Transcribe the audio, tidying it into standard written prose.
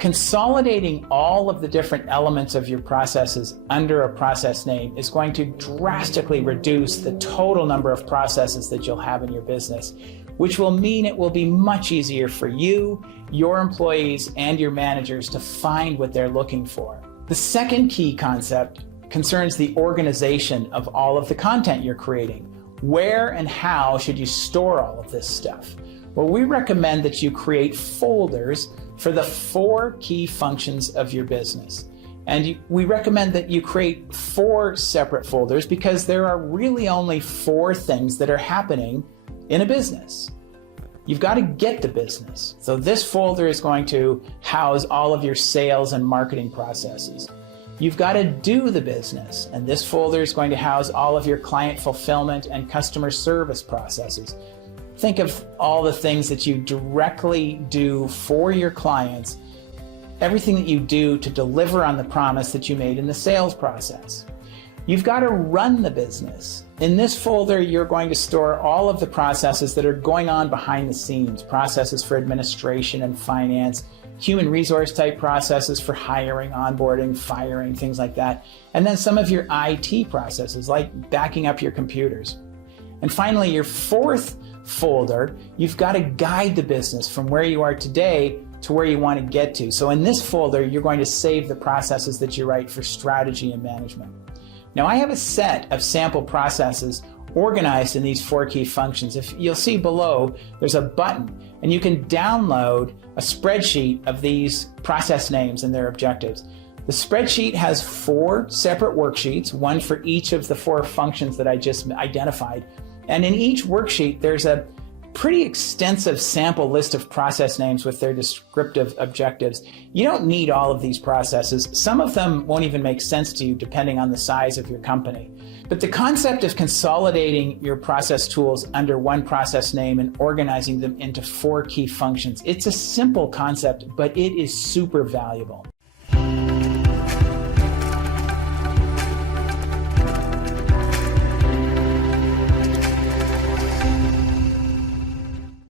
Consolidating all of the different elements of your processes under a process name is going to drastically reduce the total number of processes that you'll have in your business, which will mean it will be much easier for you, your employees, and your managers to find what they're looking for. The second key concept concerns the organization of all of the content you're creating. Where and how should you store all of this stuff? Well, we recommend that you create folders for the 4 key functions of your business. And we recommend that you create 4 separate folders because there are really only 4 things that are happening in a business. You've got to get the business. So this folder is going to house all of your sales and marketing processes. You've got to do the business, and this folder is going to house all of your client fulfillment and customer service processes. Think of all the things that you directly do for your clients, everything that you do to deliver on the promise that you made in the sales process. You've got to run the business. In this folder, you're going to store all of the processes that are going on behind the scenes, processes for administration and finance, human resource type processes for hiring, onboarding, firing, things like that. And then some of your IT processes like backing up your computers. And finally, your 4th folder, you've got to guide the business from where you are today to where you want to get to. So in this folder, you're going to save the processes that you write for strategy and management. Now I have a set of sample processes organized in these 4 key functions. If you'll see below, there's a button, and you can download a spreadsheet of these process names and their objectives. The spreadsheet has 4 separate worksheets, one for each of the 4 functions that I just identified. And in each worksheet, there's a pretty extensive sample list of process names with their descriptive objectives. You don't need all of these processes. Some of them won't even make sense to you depending on the size of your company. But the concept of consolidating your process tools under one process name and organizing them into 4 key functions, it's a simple concept, but it is super valuable.